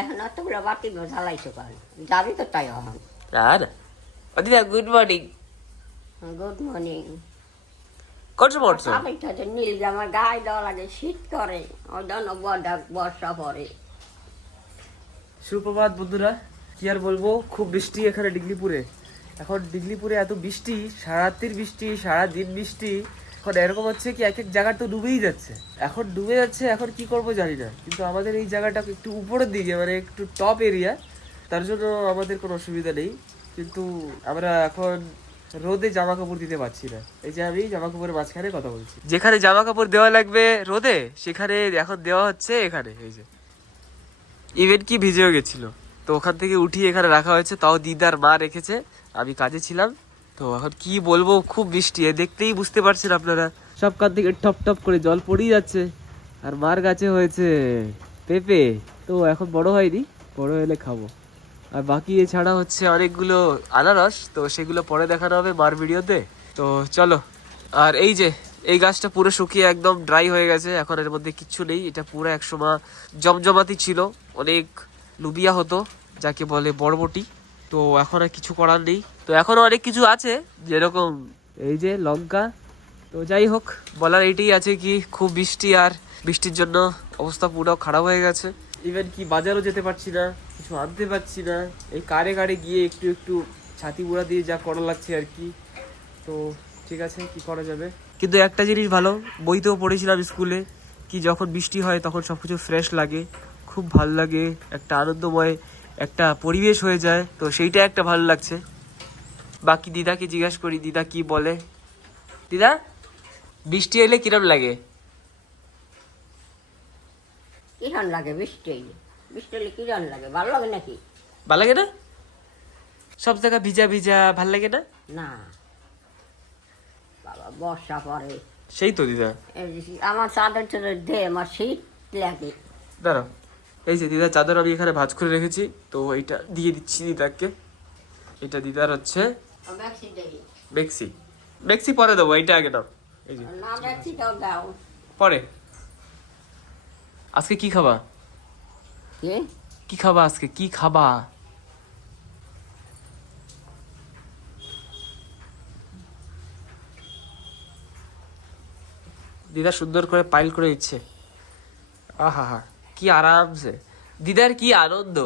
এখন অতগুলো বাতি জ্বালাইছো কেন যাবি তো তাই এখন না না গুড মর্নিং গুড মর্নিং কোন সময় উঠছো সাবিটা নীল জামার গায়ে দেওয়া লাগে শীত করে ওই জন্য বর্ষা পরে সুপ্রভাত বন্ধুরা কি আর বলব খুব বৃষ্টি এখানে ডিগলিপুরে। এখন ডিগলিপুরে এত বৃষ্টি সারাতির বৃষ্টি সারা দিন বৃষ্টি। এখন এরকম হচ্ছে কি, এক এক জায়গা তো ডুবেই যাচ্ছে। এখন ডুবে যাচ্ছে, এখন কি করব জানি না। কিন্তু আমাদের এই জায়গাটা একটু উপরের দিকে মানে একটু টপ এরিয়া তার জন্য আমাদের কোনো অসুবিধা নেই। কিন্তু আমরা এখন রোদে জামা কাপড় দিতে পারছি না। এই যে আমি জামা কাপড়ের মাঝখানে কথা বলছি। যেখানে জামা কাপড় দেওয়া লাগবে রোদে, সেখানে এখন দেওয়া হচ্ছে এখানে, এই যে। ইভেন্ট কি ভিজেও গেছিল। তো ওখান থেকে উঠিয়ে এখানে রাখা হয়েছে, তাও দিদার মা রেখেছে। আমি কাজে ছিলাম। তো এখন কি বলব, খুব বৃষ্টি। দেখতেই বুঝতে পারছেন আপনারা। সব কান থেকে টপ টপ করে জল পড়েই যাচ্ছে। আর মার গাছে হয়েছে পেঁপে। তো এখন বড় হয়নি, বড় হলে খাব। আর বাকি এছাড়া হচ্ছে অনেকগুলো আনারস, তো সেগুলো পরে দেখানো হবে মার ভিডিওতে। তো চলো, আর এই যে, এই গাছটা পুরো শুকিয়ে একদম ড্রাই হয়ে গেছে। এখন এর মধ্যে কিচ্ছু নেই। এটা পুরো একসময় জমজমাতি ছিল। অনেক লুবিয়া হতো, যাকে বলে বড়বটি। তো এখন আর কিছু করার নেই। তো এখনও অনেক কিছু আছে, যেরকম এই যে লঙ্কা তো যাই হোক, বলার এইটাই আছে কি, খুব বৃষ্টি আর বৃষ্টির জন্য অবস্থা পুরো খারাপ হয়ে গেছে। ইভেন কি বাজারও যেতে পারছি না, কিছু আনতে পারছি না। এই কারে কারে গিয়ে একটু একটু ছাতি বুড়া দিয়ে যা করা লাগছে আর কি। তো ঠিক আছে, কি করা যাবে? কিন্তু একটা জিনিস ভালো, বইতেও পড়েছিলাম স্কুলে, কি যখন বৃষ্টি হয় তখন সবকিছু ফ্রেশ লাগে, খুব ভালো লাগে, একটা আনন্দময় একটা পরিবেশ হয়ে যায়। তো সেইটা একটা ভালো লাগছে। বাকি দিদাকে জিজ্ঞাসা করি দিদা কি বলে? দিদা বৃষ্টি এলে কিরম লাগে? কিরণ লাগে বৃষ্টি এলে? বৃষ্টি এলে কিরণ লাগে? ভালো লাগে নাকি? ভালো লাগে না? সব জায়গা ভিজা ভিজা ভালো লাগে না? না। বাবা বর্ষা পরে। সেই তো দিদা। আমার চাদর চাদর দে আমার শীত লাগে। দাঁড়াও। এই যে দিদার চাদর আমি এখানে ভাঁজ করে রেখেছি তো এইটা দিয়ে দিচ্ছি দিদাকে। এটা দিদার হচ্ছে বেক্সি বেক্সি পরে দেবো এইটা আগে দাও। এই যে। পরে। আজকে কি খাবা? কি? খাবা আজকে? কি খাবা? দিদা সুন্দর করে পাইল করে দিচ্ছে। আহা হা কি আরামসে দিদার কি আনন্দ।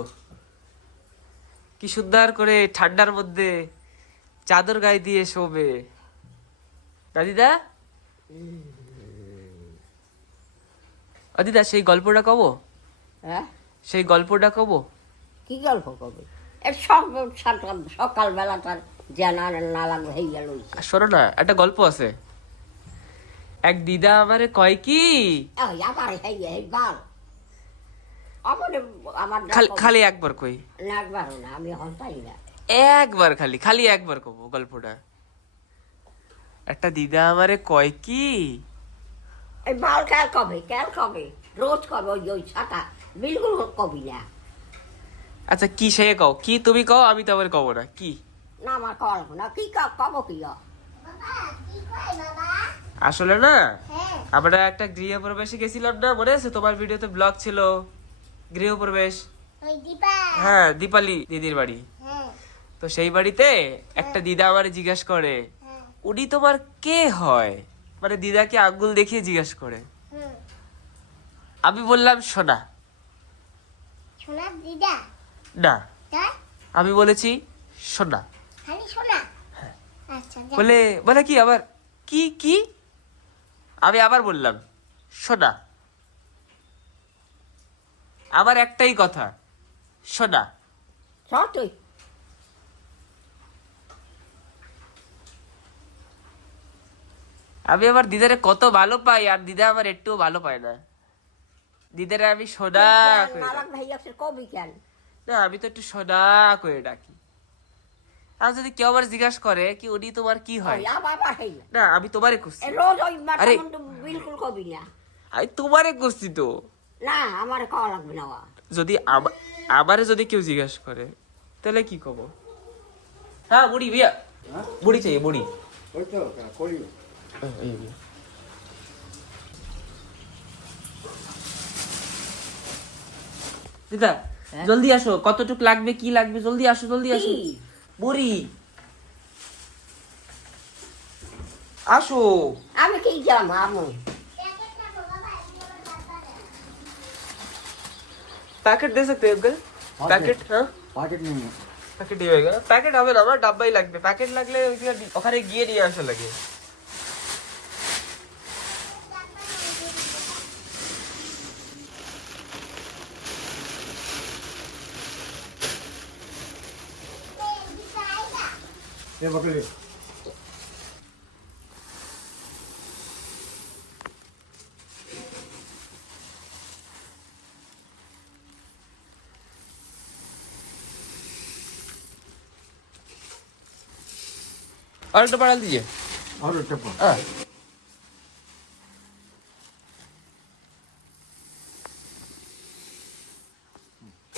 কি সুন্দর করে ঠান্ডার মধ্যে চাদর গায়ে দিয়ে শোবে। দাদিদা দিদা? সেই গল্পটা কব? হ্যাঁ? সেই গল্পটা কব? কি গল্প করবে এ সব সকালবেলা তার হয়ে গেল আর শোনো না একটা গল্প আছে। এক দিদা আমারে কয় কি? আমার বাল খালি একবার কই। না একবারও না আমি হন্তাই না। একবার খালি খালি একবার কব গল্পটা। একটা দিদা আমারে কয় কি? এই বাল খেয়াল কবে খেয়াল কবে? রোজ কবে ওই ওই ছাতা। বিলকুল কবি না। আচ্ছা কি সে কও? কি তুমি কও? আমি তো আবার কব না। কি? না আমার কল না। কি ক- কব কি আসলে না আমরা একটা গৃহপ্রবেশে গেছিলাম না মনে আছে? তোমার ভিডিওতে ব্লগ ছিল। গৃহপ্রবেশ। হ্যাঁ দীপালি দিদির বাড়ি। তো সেই বাড়িতে একটা দিদা আমার জিজ্ঞেস করে উনি তোমার কে হয়? মানে দিদাকে আঙ্গুল দেখিয়ে জিজ্ঞেস করে। আমি বললাম সোনা। দিদা? না। আমি বলেছি সোনা। সোনা? আচ্ছা বলে বলে কি আবার কি কি? আমি আবার বললাম সোনা। আমার একটাই কথা সোনা। তুই আমি আমার দিদারে কত ভালো পাই আর দিদা আমার একটুও ভালো পায় না। দিদারে আমি সোনা করে না হয়ে আমি তো একটু সোনা করে ডাকি। আর যদি কেউ আবার জিজ্ঞাসা করে কি উনি তোমার কি হয়? ওই আবার আবার হয়ে। না আমি তোমারে রোজ আরে। বিলকুল কবি না। আমি তোমারে খুঁজছি তো। না আমার লাগবে না যদি আমারে যদি কেউ জিজ্ঞাসা করে তাহলে কি কব? হ্যাঁ বুড়ি ভैया বুড়ি চাই বুড়ি। দিদা হ্যাঁ? জলদি আসো কতটুক লাগবে কি লাগবে জলদি আসো জলদি আসো কি? বুড়ি আসো আমি কি জানো আমি पैकेट दे सकते हैं अंकल पैकेट हाँ পকেট নেই প্যাকেট হয়ে গেল প্যাকেট হবে না আমার ডাব্বাই লাগবে প্যাকেট লাগলে ওইখানে- ওখানে গিয়ে নিয়ে আসা লাগে ये पकड़िए और डब्बा डाल दीजिए और डब्बा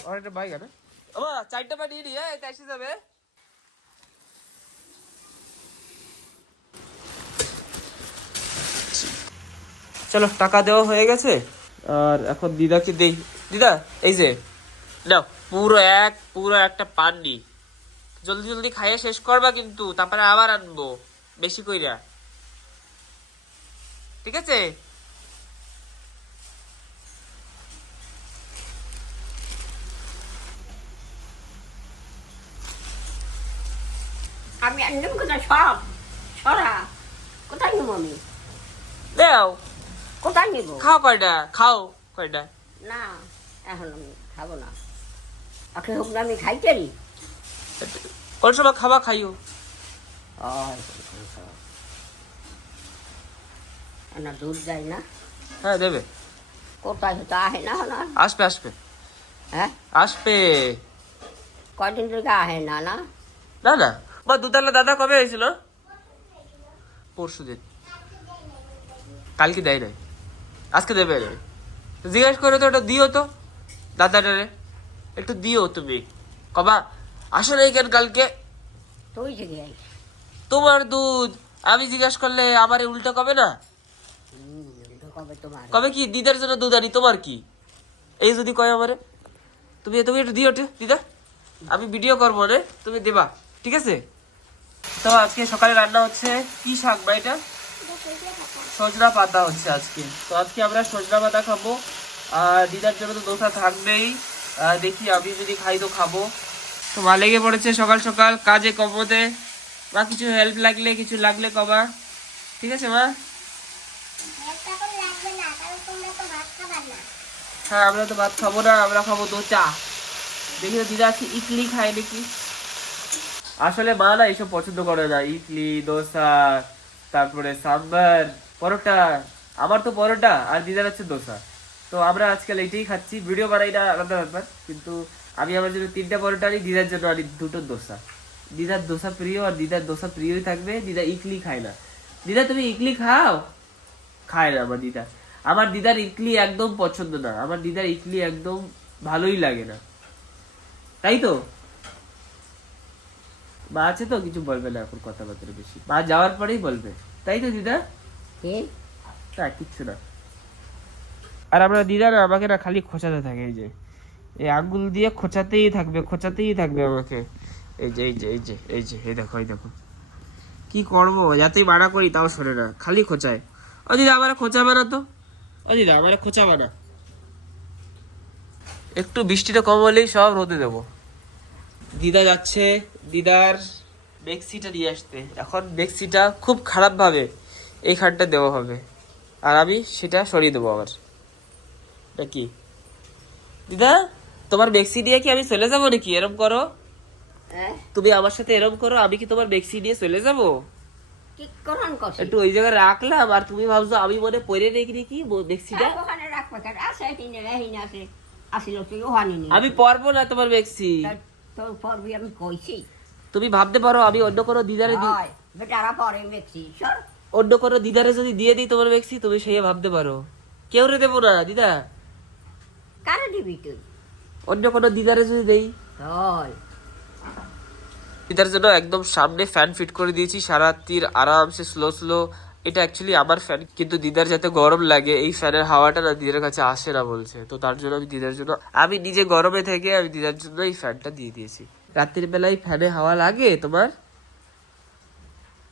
और डब्बा ही। कर अब चाइटा डब्बा दी है तैसी सब है। চলো টাকা দেওয়া হয়ে গেছে। আর এখন দিদাকে দেই। দিদা এই যে নাও পুরো এক পুরো একটা পান নি জলদি জলদি খাইয়ে শেষ করবা কিন্তু তারপরে আবার আনব বেশি কইরা। ঠিক আছে? আমি আনলাম কোথায় সব? সরা কোথায় নিব আমি দেও। কোথায় নিব? খাও কয়টা খাও কয়টা না এখন আমি খাব না। ওকে হোক না আমি খাইতেরি কোন সময় খাবা খাইও। না দুধ যায় না। হ্যাঁ দেবে। কোথায় হতো আহে না না আসবে আসবে। হ্যাঁ? আসবে। কয়দিন থেকে আহে না না? না না। বা দুতালা দাদা কবে হয়েছিল পরশু দিন কালকে দেয় নাই। আজকে দেবে জিজ্ঞেস করে তো ওটা দিও তো দাদাটারে। একটু দিও তুমি। কবা আসো নাই কেন কালকে। তুই তোমার দুধ। আমি জিজ্ঞেস করলে আমার উল্টো কবে না? কবে কি? দিদার জন্য দুধ আনি তোমার কি? এই যদি কয় আমারে। তুমি তুমি একটু দিও দিদা। আমি ভিডিও করব রে তুমি দেবা ঠিক আছে? তো আজকে সকালে রান্না হচ্ছে কি শাক বা এটা সজনা পাতা হচ্ছে আজকে। তো আজকে আমরা সজনা পাতা খাব। আর দিদার জন্য তো দোসা থাকবেই। দেখি আমি যদি খাই তো খাব। তো মা লেগে পড়েছে সকাল সকাল, কাজে কমতে বা কিছু হেল্প লাগলে, কিছু লাগলে কবা। ঠিক আছে, মা? হ্যাঁ আমরা তো ভাত খাব না, আমরা খাব দোচা। দেখি দিদা আজকে ইডলি খায় নাকি? আসলে মা না এইসব পছন্দ করে না। ইডলি, দোসা, তারপরে সাম্বার। পরোটা, আমার তো পরোটা আর দিদার হচ্ছে দোসা। তো আমরা আজকাল এইটাই খাচ্ছি ভিডিও বানাই না আলাদা ব্যাপার, কিন্তু আমি আমার জন্য তিনটা পরোটা আনি, দিদার জন্য আনি দুটো দোসা। দিদার দোসা প্রিয় আর দিদার দোসা প্রিয়ই থাকবে, দিদা ইডলি খায় না। দিদা, তুমি ইডলি খাও? খায় না আমার দিদা। আমার দিদার ইডলি একদম পছন্দ না, আমার দিদার ইডলি একদম ভালোই লাগে না। তাই তো? মা আছে তো, কিছু বলবে না এখন কথাবার্তা বেশি। মা যাওয়ার পরেই বলবে। তাই তো দিদা? না কিচ্ছু না। আর আমরা দিদা না আমাকে না খালি খোঁচাতে থাকে, এই যে। এই আঙ্গুল দিয়ে খোঁচাতেই থাকবে খোঁচাতেই থাকবে আমাকে। এই যে এই যে এই যে এই যে, এই দেখো এই দেখো। কি করব? যাতেই মানা করি, তাও শোনে না। খালি খোঁচায়। ও দিদা, আমার খোঁচা বানা তো? ও দিদা, আমার খোঁচা বানা একটু বৃষ্টিটা কম হলেই সব রোদে দেবো। দিদা যাচ্ছে। দিদার বেক্সিটা নিয়ে আসতে। এখন বেক্সিটা খুব খারাপভাবে এইখানটা দেওয়া হবে। আর আমি সেটা সরিয়ে দেবো আবার। কি? দিদা তোমার বেক্সি দিয়ে কি আমি চলে যাব নাকি? এরম করো। হ্যাঁ? তুমি আমার সাথে এরম করো আমি কি তোমার বেক্সি দিয়ে চলে যাব? একটু ওই জায়গায় রাখলাম আর তুমি ভাবছ আমি মনে পরে রেখে নাকি বেক্সিটা? নি আমি পারব না তোমার বেক্সি। তুমি ভাবতে পারো আমি অন্য কোনো দিদারে দিই হয় বেটারা পরে সর। অন্য কোনো দিদারে যদি দিয়ে দিই তোমার বেক্সি তুমি সেই ভাবতে পারো। কেউ রে দেবো না দিদা। কারে দিবি তুই? অন্য কোনো দিদারে যদি দেই। দিদার জন্য একদম সামনে ফ্যান ফিট করে দিয়েছি সারা রাত্রির আরামসে স্লো স্লো এটা অ্যাকচুয়ালি আমার ফ্যান কিন্তু দিদার যাতে গরম লাগে এই ফ্যানের হাওয়াটা না দিদার কাছে আসে না বলছে। তো তার জন্য আমি দিদার জন্য আমি নিজে গরমে থেকে আমি দিদার জন্য এই ফ্যানটা দিয়ে দিয়েছি। রাত্রির বেলায় ফ্যানে হাওয়া লাগে তোমার?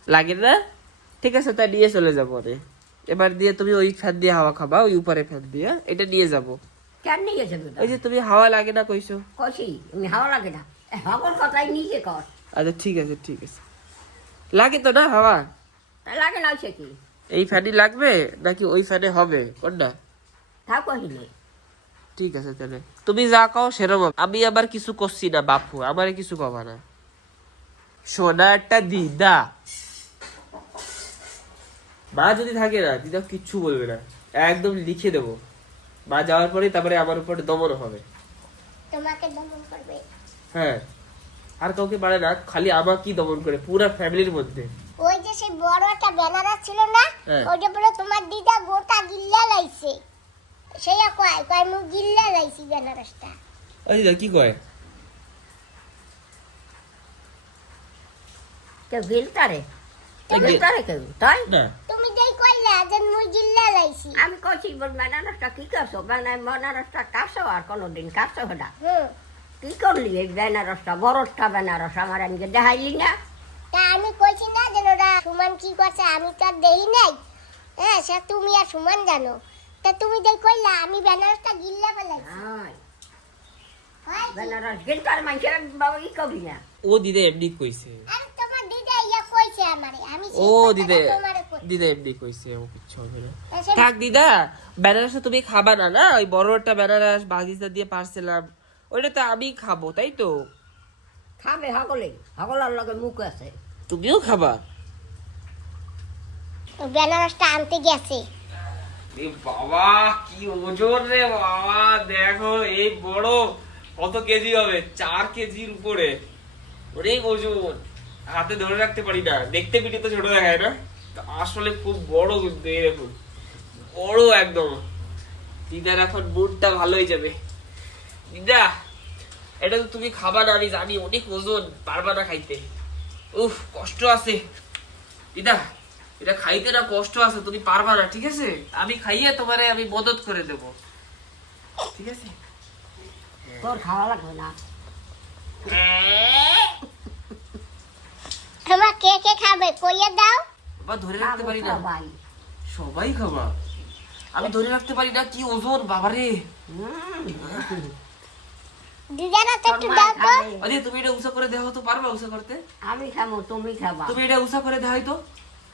লাগে না? ঠিক আছে তা নিয়ে চলে যাব রে। এবার দিয়ে তুমি ওই ফ্যান দিয়ে হাওয়া খাবা ওই উপরে ফ্যান দিয়ে এটা নিয়ে যাব। কেন নিয়ে যাবে ওই যে তুমি হাওয়া লাগে না কইছো? কছি আমি হাওয়া লাগে না। হাওয়ার কথাই নিজে কর। আচ্ছা ঠিক আছে ঠিক আছে। লাগে তো না হাওয়া? লাগে না সে কি? এই ফ্যানই লাগবে নাকি ওই ফ্যানে হবে? কোনটা? তা কহিলে ঠিক আছে তাহলে। তুমি যা কও সেরকম আমি আবার কিছু করছি না বাপু। আমারে কিছু কবা না। সোনা একটা দিদা। মা যদি থাকে না দিদা কিচ্ছু বলবে না। একদম লিখে দেবো। মা যাওয়ার পরে তারপরে আমার উপরে দমন হবে। তোমাকে দমন করবে। হ্যাঁ। আর কাউকে পারে না খালি আমাকেই দমন করে পুরা ফ্যামিলির মধ্যে। ওই যে সেই বড় একটা ব্যানার ছিল না হ্যাঁ। ওইটা পরে তোমার দিদা গোটা গিল্লা লাইছে। সেই কয় কয় মু গিল্লা লাইছি বেনারসটা ওই দিদা কি কয়? কেউ গিলতারে তাই? তুমি যেই কইলা যে মুই গিল্লা লাইছি আমি কইছি বল বেনারসটা কি করছ? বেনারসটা আর কোনোদিন কি করলি এই বেনারসটা? বড়টা বেনারস আমার দেখাইলি না? তা আমি কইছি না যেন ওরা সুমন কি করছে আমি তো আর দেই নাই। হ্যাঁ সে তুমি আর সুমন জানো। তা তুমি যেই কইলা আমি বেনারসটা গিল্লা ফেলাইছি। হয়? বেনারস গিলতার মানুষের বাবা কি কবি না। ও দিদা এমনি কইছে আরে তোমার দিদা ইয়া কইছে আমারে আমি সেই ও দিদা দিদা এমনি কইছে ও কিচ্ছু হবে না। থাক দিদা বেনারস তুমি খাবা না না? ওই বড় একটা বেনারস বাগিচা দিয়ে পারছিলাম ওইটা তো আমি খাব তাই তো? খাবে লগে মুখ আছে। তুমিও খাবা? বেনারসটা আনতে গেছে। বাবা কি ওজন রে বাবা দেখো এই বড় কত কেজি হবে? চার কেজির উপরে। অনেক ওজন। হাতে ধরে রাখতে পারি না। দেখতে পিঠে তো ছোট দেখায় না। আসলে খুব বড় দেখুন। বড় একদম। দিদার এখন মুডটা ভালো হয়ে যাবে। দিদা এটা তো তুমি খাবা না আমি জানি অনেক ওজন পারবা না খাইতে। উফ কষ্ট আছে। দিদা এটা খাইতে না কষ্ট আছে তুমি পারবা না ঠিক আছে? আমি খাইয়ে তোমারে আমি মদত করে দেব। ঠিক আছে? তোর খাওয়া লাগবে না। তোমার কে কে খাবে? কইয়ে দাও। বাবা ধরে রাখতে পারি না। সবাই। সবাই খাবা। আমি ধরে রাখতে পারি না কি ওজন? বাবারে। দিদারা তো একটু দাও তো। আরে তুমি এটা উষা করে দেখাও তো পারবা উষা করতে? আমি খাব তুমি খাবা। তুমি এটা উষা করে দেখাই তো।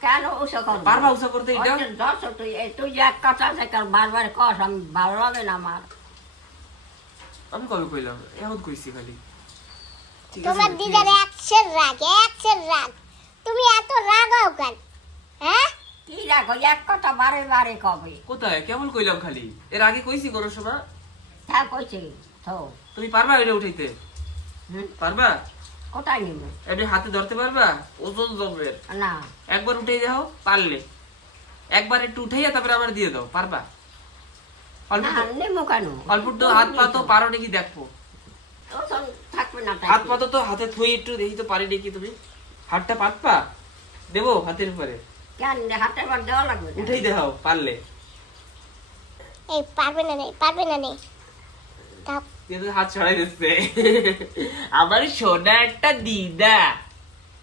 কেন ওসব করব? পারবা উষা করতে এটা? দশ তুই এই তুই এক কথা থেকে বারবার কস আমি ভালো লাগে না আমার। আমি কবে কইলাম? এখন কইছি খালি। আছে তোমার দিদার একশের রাগ একশের রাগ। তুমি এত রাগাও কেন? হ্যাঁ? কি রাখো এক কথা বারে বারে কবে? কোথায়? কেমন কইলাম খালি? এর আগে কইছি কোনো সময় তা কইছি তো। তুমি পারবা এটা উঠাইতে? পারবা? কোথায় নিব? এমনি হাতে ধরতে পারবা? ওজন জমের না। একবার উঠে দাও পারলে। একবার একটু উঠাইয়া তারপরে আমার দিয়ে দাও পারবা? অল্প অল্প হাত পা তো পারো নাকি দেখব? হাত তো হাতে থই একটু দেখি তো পারি নাকি তুমি। হাতটা পাতপা দেবো হাতের উপরে। কেন হাতে দেওয়া লাগবে উঠেই দেখাও পারলে। এই পারবে না নেই পারবে না নেই কিন্তু হাত ছড়াই দিচ্ছে। আমার সোনা একটা দিদা।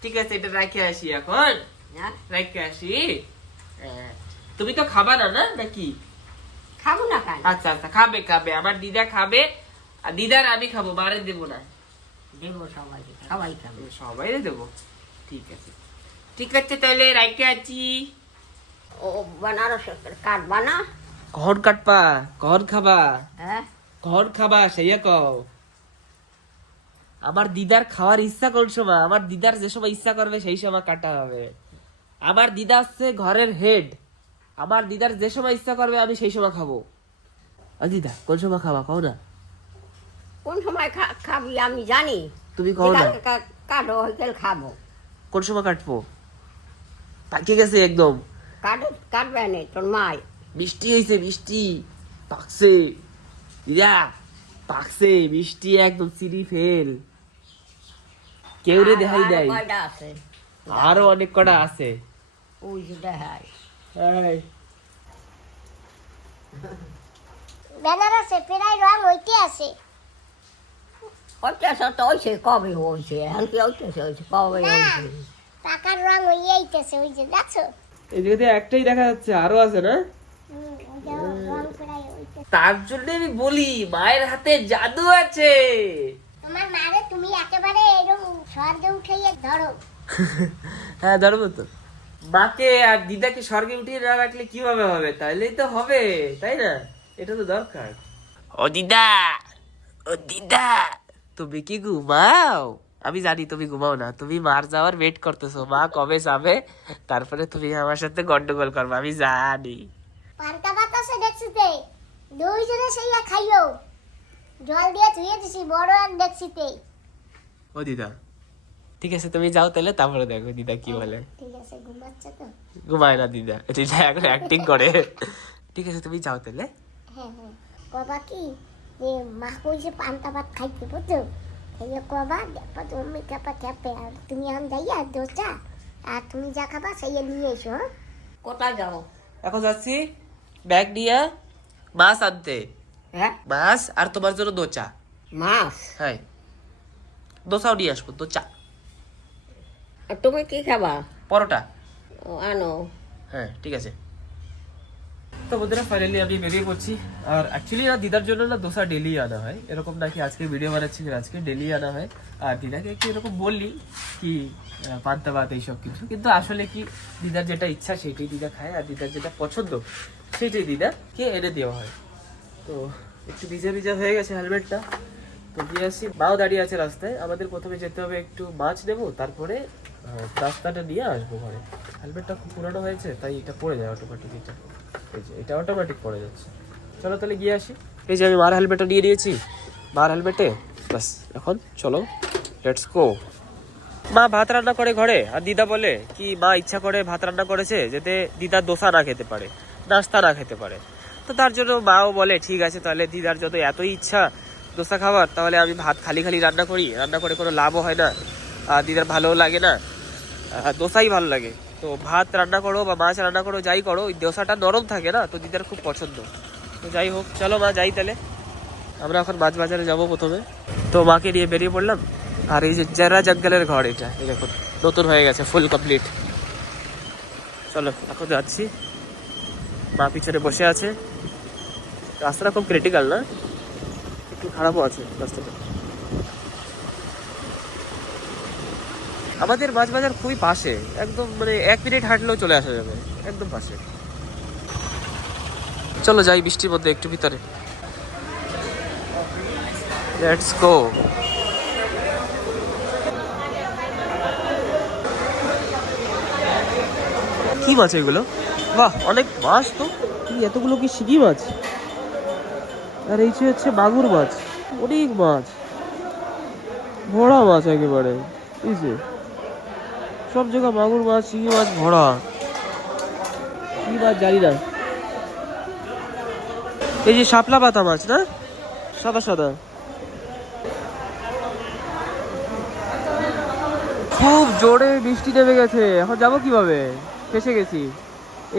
ঠিক আছে এটা রাখে আসি এখন। হ্যাঁ? রাখে আসি। হ্যাঁ। তুমি তো খাবা না না? নাকি? খাব না আচ্ছা আচ্ছা খাবে খাবে। আমার দিদা খাবে। আর দিদার আমি খাব মারে দেবো না। দেবো সবাইকে সবাই খাবে সবাই দেবো। ঠিক আছে। ঠিক আছে তাহলে রাইকে আছি। ও বেনারস কাটবা না কখন কাটপা কখন খাবা। হ্যাঁ। কখন খাবা সেইয়া কও। আমার দিদার খাওয়ার ইচ্ছা কোন সময়? আমার দিদার যে সময় ইচ্ছা করবে সেই সময় কাটা হবে। আমার দিদা হচ্ছে ঘরের হেড আমার দিদার যে সময় ইচ্ছা করবে আমি সেই সময় খাব। দিদা কোন সময় খাবা? কও না। কোন সময় খাবি আমি জানি। তুমি কও না। কাটো হইকেল খাব। কোন সময় কাটবো? পাকে গেছে একদম। কাটে কাটবে না তোর মাই। মিষ্টি হয়েছে মিষ্টি। পাকছে। দিদা পাকছে মিষ্টি একদম চিনি ফেল। কেউ রে দেখাই দেয় আরও অনেক কটা আছে। ওই যে দেখায় বেনারসে প্রায় রং হইতে আছে। হচ্ছে তো হয়েছে কবে হয়েছে এখন কি হইতেছে হয়েছে কবে হয়েছে পাকার রং হইয়ে আইতেছে ওই যে দেখছ এই জায়গাতে একটাই দেখা যাচ্ছে আরও আছে না? তার জন্য আমি বলি মায়ের হাতে জাদু আছে। তোমার মারে তুমি একেবারে এরকম স্বর্গে উঠাইয়ে ধরো হ্যাঁ ধরবো তো। মাকে আর দিদাকে স্বর্গে উঠিয়ে না রাখলে কীভাবে হবে? তাইলেই তো হবে তাই না? এটা তো দরকার। ও দিদা ও দিদা। তুমি কি ঘুমাও? আমি জানি তুমি ঘুমাও না তুমি মার যাওয়ার ওয়েট করতেছো মা কবে যাবে? তারপরে তুমি আমার সাথে গন্ডগোল করবে আমি জানি। পান্তা আছে দেখছিতে দুইজনে সেইয়া খাইও জল দিয়ে ধুয়ে দিছি বড় এক দেখছিতে ও দিদা। ঠিক আছে তুমি যাও তাহলে তারপরে দেখো দিদা কি বলে। ঠিক আছে ঘুমাচ্ছে তো। ঘুমায় না দিদা দিদা এখন অ্যাক্টিং করে। ঠিক আছে তুমি যাও তাহলে। হ্যাঁ হ্যাঁ। কবা কি? যে মা কইছে পান্তা ভাত খাইতে বুঝছ? সেই কবা দেখবা তুমি খেপা খেপে আর তুমি এখন যাইয়া দোচা আর তুমি যা খাবা সেই নিয়ে এসো হ্যাঁ? কোথায় যাও? এখন যাচ্ছি ব্যাগ নিয়ে মাছ আনতে। হ্যাঁ? মাছ আর তোমার জন্য দোচা মাছ? হ্যাঁ। দোসাও নিয়ে আসব দোচা আর তুমি কি খাবা? পরোটা। ও, আনো। হ্যাঁ ঠিক আছে। তো বন্ধুরা ফাইনালি আমি বেরিয়ে পড়ছি। আর অ্যাকচুয়ালি না, দিদার জন্য না দোসা ডেলি আনা হয়। এরকম নাকি আজকে ভিডিও বানাচ্ছি, আজকে ডেলি আনা হয়। আর দিদাকে একটু এরকম বললি কি পান্তা ভাত এইসব কিছু। কিন্তু আসলে কি, দিদার যেটা ইচ্ছা সেটাই দিদা খায়, আর দিদার যেটা পছন্দ সেটাই দিদাকে এনে দেওয়া হয়। তো একটু ভিজা ভিজা হয়ে গেছে হেলমেটটা তো দিয়ে আসছি মাও দাঁড়িয়ে আছে রাস্তায়। আমাদের প্রথমে যেতে হবে একটু মাছ নেব, তারপরে রাস্তাটা নিয়ে আসব ঘরে। হেলমেটটা খুব পুরানো হয়েছে, তাই এটা পড়ে যায় অটোমেটিক এটা। এটা অটোমেটিক পড়ে যাচ্ছে। চলো তাহলে গিয়ে আসি। এই যে আমি মার হেলমেটটা নিয়ে নিয়েছি মার হেলমেটে বাস এখন চলো লেটস গো মা ভাত রান্না করে ঘরে, আর দিদা বলে কি, মা ইচ্ছা করে ভাত রান্না করেছে যাতে দিদা দোসা না খেতে পারে, নাস্তা না খেতে পারে। তো তার জন্য মাও বলে, ঠিক আছে, তাহলে দিদার যত এতই ইচ্ছা দোসা খাবার তাহলে আমি ভাত খালি খালি রান্না করি। রান্না করে কোনো লাভও হয় না, আর দিদার ভালোও লাগে না দোসাই ভালো লাগে। তো ভাত রান্না করো বা মাছ রান্না করো, যাই করো, ওই দোসাটা নরম থাকে না, তো দিদার খুব পছন্দ। তো যাই হোক, চলো মা, যাই তাহলে। আমরা এখন মাছ বাজারে যাব প্রথমে। তো মাকে নিয়ে বেরিয়ে পড়লাম। আর এই যে জেরা জঙ্গলের ঘর এটা, এই দেখুন নতুন হয়ে গেছে ফুল কমপ্লিট চলো, এখন যাচ্ছি। মা পিছনে বসে আছে। রাস্তাটা খুব ক্রিটিক্যাল না? একটু খারাপও আছে রাস্তাটা। আমাদের মাছ বাজার খুবই পাশে। একদম মানে এক মিনিট হাঁটলেও চলে আসা যাবে। একদম পাশে। চলো যাই বৃষ্টির মধ্যে একটু ভিতরে। লেটস গো কি মাছ এগুলো? বাহ, অনেক মাছ তো। এতগুলো কি শিগি মাছ? আর এই হচ্ছে মাগুর মাছ। অনেক মাছ। ভরা মাছ একেবারে। যে। সব জায়গায় মাগুর মাছ, শিঙি মাছ ভরা। কি মাছ জানি না। এই যে শাপলা পাতা মাছ, না? সাদা সাদা। খুব জোরে বৃষ্টি নেমে গেছে। এখন যাব কীভাবে? ফেসে গেছি।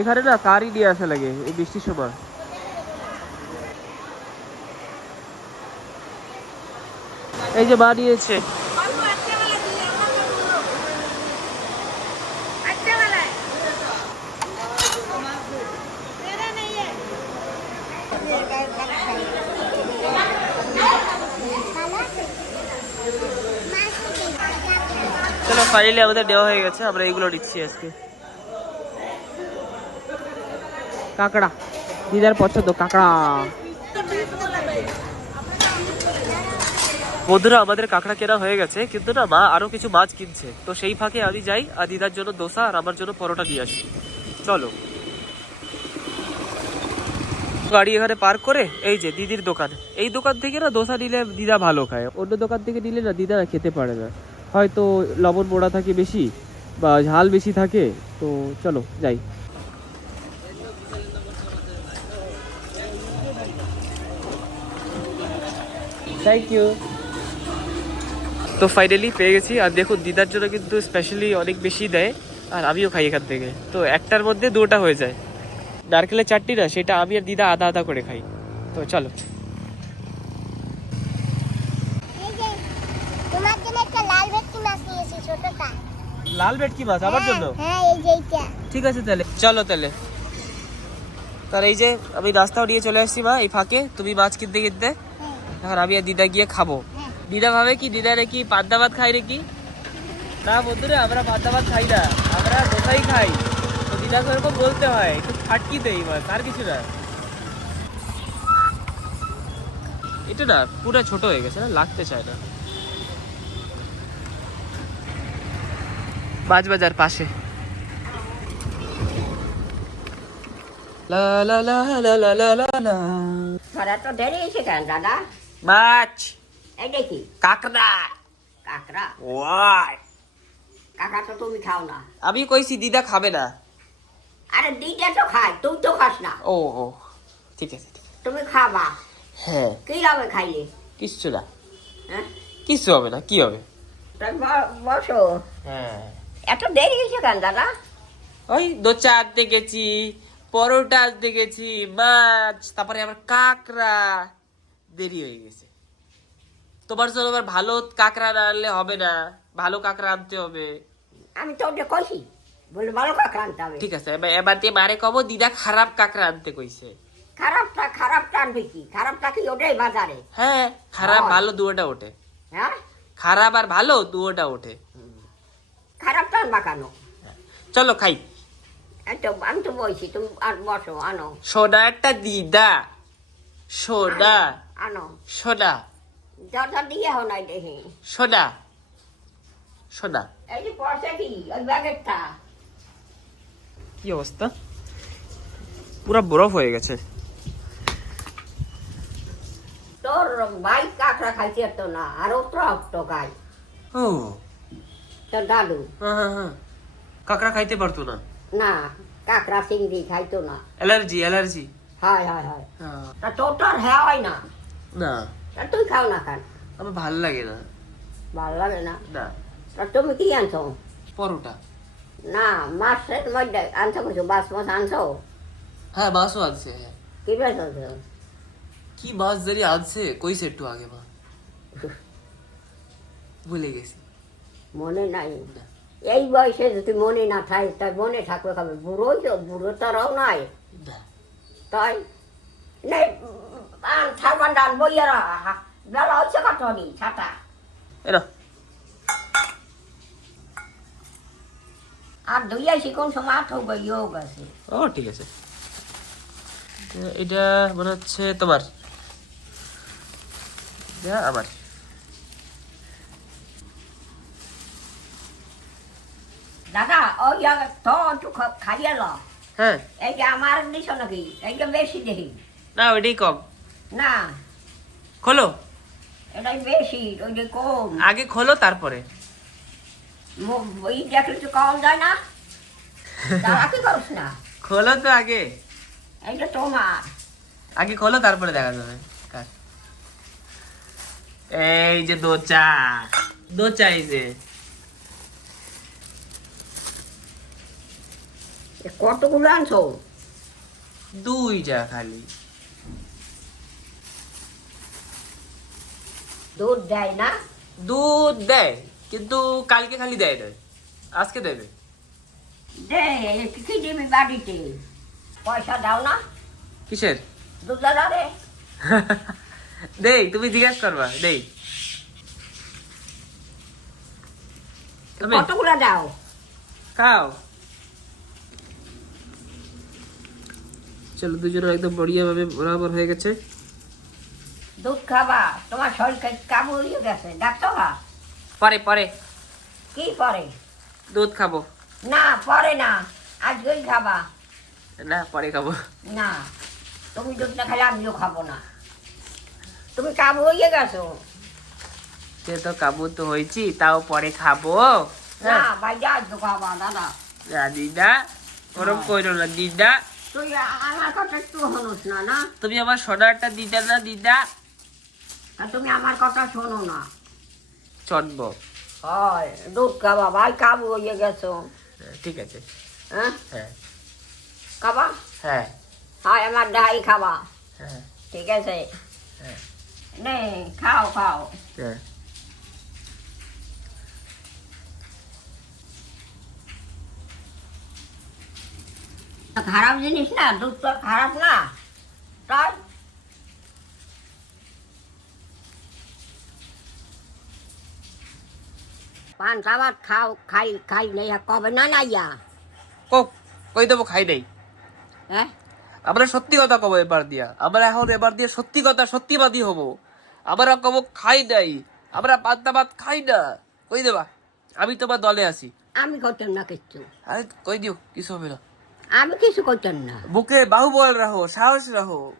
এখানে না কারই নিয়ে আসা লাগে এই বৃষ্টির সময়। এই যে মা নিয়েছে ভালো আছে মাছ কি চলো ফাইনালি আমাদের দেওয়া হয়ে গেছে, আমরা এইগুলো নিচ্ছি আজকে। কাঁকড়া, দিদার পছন্দ, কাঁকড়া। বন্ধুরা, আমাদের কাঁকড়া কেনা হয়ে গেছে, কিন্তু না, মা আরও কিছু মাছ কিনছে। তো সেই ফাঁকে আমি যাই, আর দিদার জন্য দোসা, আর আমার জন্য পরোটা নিয়ে আসি। চলো। গাড়ি এখানে পার্ক করে? এই যে, দিদির দোকান। এই দোকান থেকে না দোসা নিলে দিদা ভালো খায়। অন্য দোকান থেকে নিলে না দিদা খেতে পারে না। হয়তো লবণ পোড়া থাকে বেশি বা ঝাল বেশি থাকে, তো চলো, যাই। থ্যাংক ইউ তো ফাইনালি পেয়ে গেছি। আর দেখুন, দিদার জন্য কিন্তু স্পেশালি অনেক বেশি দেয়। আর আমিও খাই এখান থেকে। তো একটার মধ্যে দুটা হয়ে যায়। নারকেলের চাটনি না সেটা আমি আর দিদা আদা আদা করে খাই। তো চলো। লাল ভেটকি মাছ আমার জন্য? হ্যাঁ এই যে এইটা। ঠিক আছে তাহলে। চলো তাহলে। তার এই যে আমি নাস্তাও নিয়ে চলে আসছি মা এই ফাঁকে। তুমি মাছ কিনতে কিনতে। হ্যাঁ। এখন আমি আর দিদা গিয়ে খাব। দিদা ভাবে কি দিদা নাকি পান্তা ভাত খাই নাকি? না বন্ধুরা আমরা পান্তা ভাত খাই না। আমরা দোসাই খাই। বলতে হয় একটু ফাটকি দেই বাস আর কিছু না। এটা না পুরো ছোট হয়ে গেছে না লাগতে চায় না। বাজবাজার পাশে। মাছ। কাকড়া। তুমি খাও না। আমি কইছি দিদা খাবে না। আরে দিদা তো খায় তুই তো খাস না। ও ও ঠিক আছে ঠিক আছে। তুমি খাবা। হ্যাঁ। কি হবে খাইলে? কিচ্ছু না। হ্যাঁ? কিচ্ছু হবে না কি হবে? বসো। হ্যাঁ। এত দেরি হয়েছে কেন দাদা? ওই দোচা আনতে গেছি পরোটা দেখেছি মাছ তারপরে আবার কাঁকড়া। দেরি হয়ে গেছে। তোমার জন্য আবার ভালো কাঁকড়া না আনলে হবে না ভালো কাঁকড়া আনতে হবে। আমি তো ওটা কইছি। বলে ভালো কাকড়া আনতে হবে। ঠিক আছে এবার এবার দিয়ে মারে কব দিদা খারাপ কাঁকড়া আনতে কইছে। খারাপটা খারাপটা আনবে কি? খারাপটা কি ওটাই বাজারে? হ্যাঁ খারাপ ভালো দুটোটা ওঠে। হ্যাঁ? খারাপ আর ভালো দুটোটা ওঠে। খারাপটা আনবা কেন? চলো খাই। আমি তো বলছি তুমি আর বসো আনো। সোনা একটা দিদা। সোনা আনো সোনা দরজা দিয়ে হো নাই দেখি সোনা সোনা এই যে পয়সা কি? ওই ব্যাগেরটা। কি অবস্থা? পুরো বরফ হয়ে গেছে। তোর ভাই কাকড়া খাইছে তো না আর ওত্রা তো খাই ও। তোর দাদু? হ্যাঁ হ্যাঁ হ্যাঁ। কাঁকড়া খাইতে পারতো না? না কাকড়া চিংড়ি খাইতো না। Allergy allergy? হয় হয় হয়। তা তোর তো আর হ্যাঁ হয় না। না। তা তুই খাও না খান আমার ভালো লাগে না। ভালো লাগে না? না। তা তুমি কি আনছো? পরোটা। না মাছের মধ্যে আনছো কিছু মাছ মাছ আনছো হ্যাঁ মাছও আনছে হ্যাঁ কি মাছ আনছো কি মাছ জানি আনছে কইছে একটু আগে মা ভুলে গেছি মনে নাই এই বয়সে যদি মনে না থাকে তাই মনে থাকবে খাবে বুড়ো তো বুড়ো তারাও নাই না তাই নেই আন থাকবান ডান বইয়ারা বেলা হচ্ছে কাটনি ছাতা এরা আর দুই আসি কোন সময় আট যোগ আছে। ও ঠিক আছে। এটা- মনে হচ্ছে তোমার। এটা আমার। দাদা ওই আগে তো একটু খাইয়ে ল। হ্যাঁ। এই যে আমার দিছ নাকি? এইটা বেশি দেখি। না ওইটাই কম। না। খোলো। এটাই বেশি ওই যে কম। আগে খোলো তারপরে। ওই দেখলে তো যায় না। তারা কি করছ না? খোলো তো আগে। এইটা তোমার। আগে খোলো তারপরে দেখা যাবে। এই যে দোচা। দোচা এই যে। এ কতগুলো আনছো? দুইটা খালি। দুধ দেয় না? দুধ দেয়। কিন্তু কালকে খালি দেয় না আজকে দেবে। কি কি দিবি বাড়িতে। পয়সা দাও না। কিসের? দেই তুমি জিজ্ঞেস করবা দেই। দাও? খাও। চলো দুজনের একদম বড়িয়া ভাবে বরাবর হয়ে গেছে। দুধ খাবা তোমার শরীর কা- কাবু হয়ে গেছে ডাকতো হা পরে পরে। কি পরে? দুধ খাব। না পরে না। আজকেই খাবা। না পরে খাব। না তুমি দুধ না খেলে আমিও খাব না। তুমি কাবু হয়ে গেছো? সে তো কাবু তো হয়েছি তাও পরে খাব। না বাইরে আজকে খাবা দাদা। না, দিদা ওরম কইরো না দিদা। তুই আমার কথা একটু হনুস না না? তুমি আমার সোনারটা দিদা না দিদা। তুমি আমার কথা শোনো না। চটব হয় দুধ খাবা ভাই কাবু হয়ে গেছো। হ্যাঁ, ঠিক আছে। হ্যাঁ? হ্যাঁ। খাবা? হ্যাঁ। হয় আমার ডাই খাবা। হ্যাঁ। ঠিক আছে। হ্যাঁ। নে খাও খাও। হ্যাঁ। খারাপ জিনিস না দুধ তো খারাপ না। তাই পান সাবাত খাও খাই খাই নেই কবে না না ইয়া। কো কই দেবো খাই নেই? হ্যাঁ? আমরা সত্যি কথা কব এবার দিয়া। আমরা এখন এবার দিয়ে সত্যি কথা সত্যিবাদী হব। আমরা কব খাই নাই আমরা পান্তা ভাত খাই না। কই দেবা? আমি তোমার দলে আছি। আমি করতাম না কিচ্ছু। আরে কই দিও কিছু হবে না। আমি কিছু করতাম না। বুকে বাহুবল রাখো সাহস রাখো।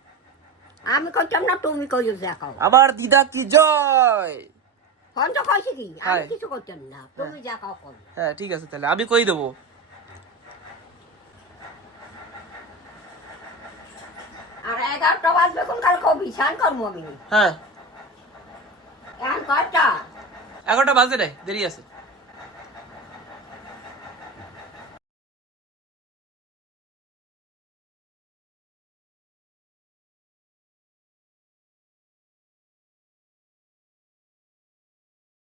আমি করতাম না তুমি কই দেখো আমার দিদা কি জয়? ফোন তো কইছি কি আমি কিছু করতাম না তুমি যা কাও কর। হ্যাঁ ঠিক আছে তাহলে আমি কই দেবো? আর এগারোটা বাজবে কোন কাল কবি? স্নান করব আমি। হ্যাঁ। এখন কয়টা? এগারোটা বাজে দেরি আছে।